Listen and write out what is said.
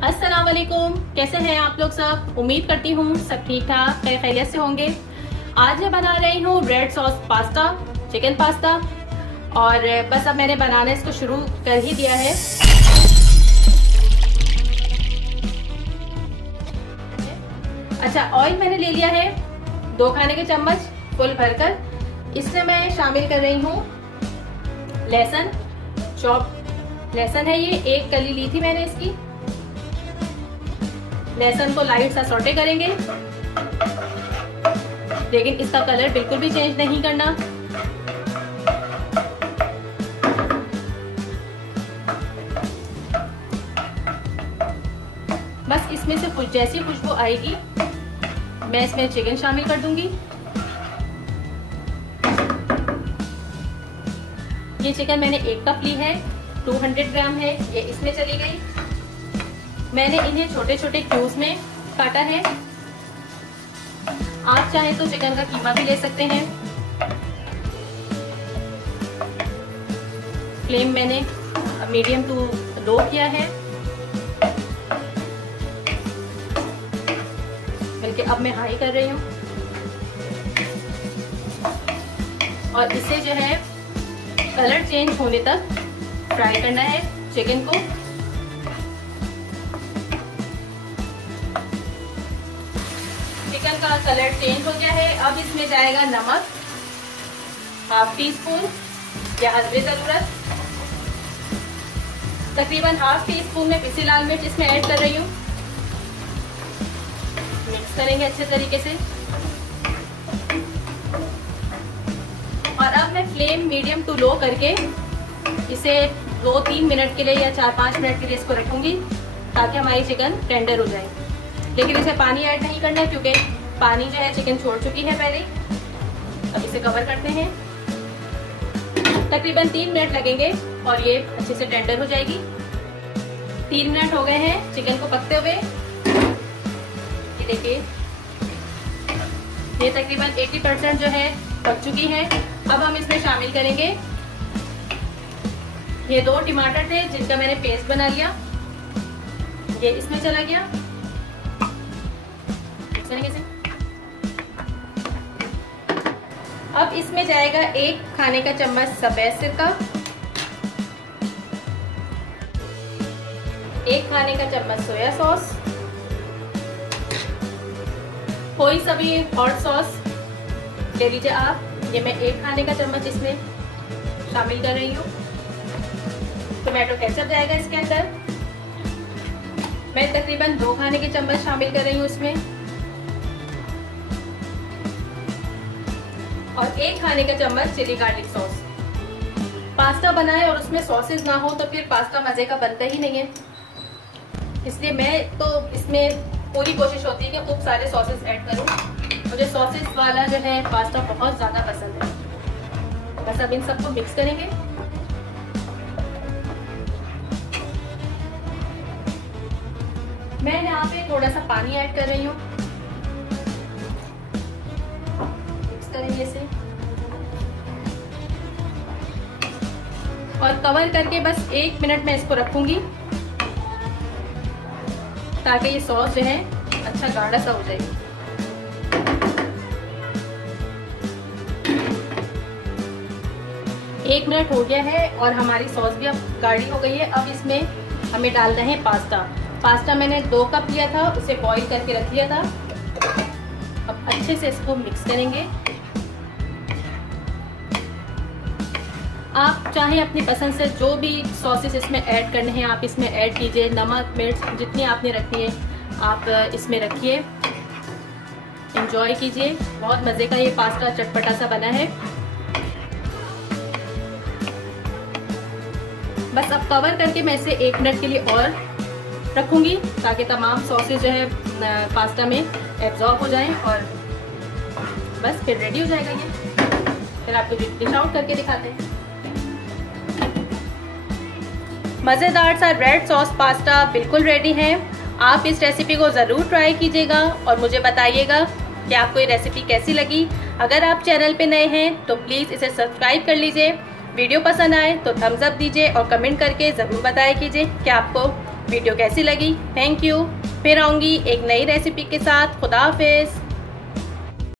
अस्सलाम वालेकुम, कैसे हैं आप लोग सब। उम्मीद करती हूँ सब ठीक ठाक खैरियत से होंगे। आज मैं बना रही हूँ red sauce pasta, chicken pasta. और बस अब मैंने बनाना इसको शुरू कर ही दिया है। अच्छा, ऑयल मैंने ले लिया है 2 खाने के चम्मच फुल भरकर। इससे मैं शामिल कर रही हूँ लहसुन, चॉप लहसुन है ये, 1 कली ली थी मैंने इसकी। लहसुन को लाइट सा सौटे करेंगे, लेकिन इसका कलर बिल्कुल भी चेंज नहीं करना। बस इसमें से जैसी खुशबू आएगी मैं इसमें चिकन शामिल कर दूंगी। ये चिकन मैंने 1 कप ली है, 200 ग्राम है, ये इसमें चली गई। मैंने इन्हें छोटे छोटे क्यूब्स में काटा है। आप चाहें तो चिकन का कीमा भी ले सकते हैं। फ्लेम मैंने मीडियम टू लो किया है, बल्कि अब मैं हाई कर रही हूँ। और इसे जो है कलर चेंज होने तक फ्राई करना है चिकन को। चिकन का कलर चेंज हो गया है। अब इसमें जाएगा नमक, 1/2 टीस्पून या हस्बे ज़रूरत। तकरीबन 1/2 टीस्पून में पिसी लाल मिर्च इसमें ऐड कर रही हूँ। मिक्स करेंगे अच्छे तरीके से। और अब मैं फ्लेम मीडियम टू लो करके इसे 2-3 मिनट के लिए या 4-5 मिनट के लिए इसको रखूंगी, ताकि हमारी चिकन टेंडर हो जाए। लेकिन इसे पानी ऐड नहीं करना, क्योंकि पानी जो है चिकन छोड़ चुकी है पहले। अब इसे कवर करते हैं। तकरीबन 3 मिनट लगेंगे और ये अच्छे से टेंडर हो जाएगी। 3 मिनट हो गए हैं चिकन को पकते हुए। ये देखिए, ये तकरीबन 80% जो है पक चुकी है। अब हम इसमें शामिल करेंगे ये 2 टमाटर थे जिनका मैंने पेस्ट बना लिया, ये इसमें चला गया। अब इसमें जाएगा 1 खाने का चम्मच सफेद सिरका, 1 खाने का चम्मच सोया सॉस, कोई सा भी हॉट सॉस ले लीजिए आप। ये मैं 1 खाने का चम्मच इसमें शामिल कर रही हूँ। टोमेटो केचप जाएगा इसके अंदर। मैं तकरीबन 2 खाने के चम्मच शामिल कर रही हूँ इसमें। और 1 खाने का चम्मच चिली गार्लिक सॉस। पास्ता बनाए और उसमें सॉसेस ना हो तो फिर पास्ता मजे का बनता ही नहीं है। इसलिए मैं तो इसमें पूरी कोशिश होती है कि खूब सारे सॉसेस ऐड करूं। मुझे सॉसेस वाला जो है पास्ता बहुत ज्यादा पसंद है। बस अब इन सबको मिक्स करेंगे। मैं यहाँ पे थोड़ा सा पानी ऐड कर रही हूँ। करेंगे इसे और कवर करके बस 1 मिनट में इसको रखूंगी, ताकि ये सॉस जो है अच्छा गाढ़ा सा हो जाए। एक मिनट हो गया है और हमारी सॉस भी अब गाढ़ी हो गई है। अब इसमें हमें डालना है पास्ता मैंने 2 कप लिया था, उसे बॉईल करके रख लिया था। अब अच्छे से इसको मिक्स करेंगे। आप चाहे अपनी पसंद से जो भी सॉसेस इसमें ऐड करने हैं आप इसमें ऐड कीजिए। नमक मिर्च जितनी आपने रखनी है आप इसमें रखिए, एंजॉय कीजिए। बहुत मज़े का ये पास्ता चटपटा सा बना है। बस अब कवर करके मैं इसे 1 मिनट के लिए और रखूंगी, ताकि तमाम सॉसेस जो है पास्ता में एब्जॉर्ब हो जाएं। और बस फिर रेडी हो जाएगा ये। फिर आपको डिश आउट करके दिखाते हैं। मज़ेदार सा रेड सॉस पास्ता बिल्कुल रेडी है। आप इस रेसिपी को ज़रूर ट्राई कीजिएगा और मुझे बताइएगा कि आपको ये रेसिपी कैसी लगी। अगर आप चैनल पे नए हैं तो प्लीज़ इसे सब्सक्राइब कर लीजिए। वीडियो पसंद आए तो थम्स अप दीजिए और कमेंट करके ज़रूर बताया कीजिए कि आपको वीडियो कैसी लगी? Thank you. फिर आऊँगी एक नई रेसिपी के साथ। खुदा हाफिज़।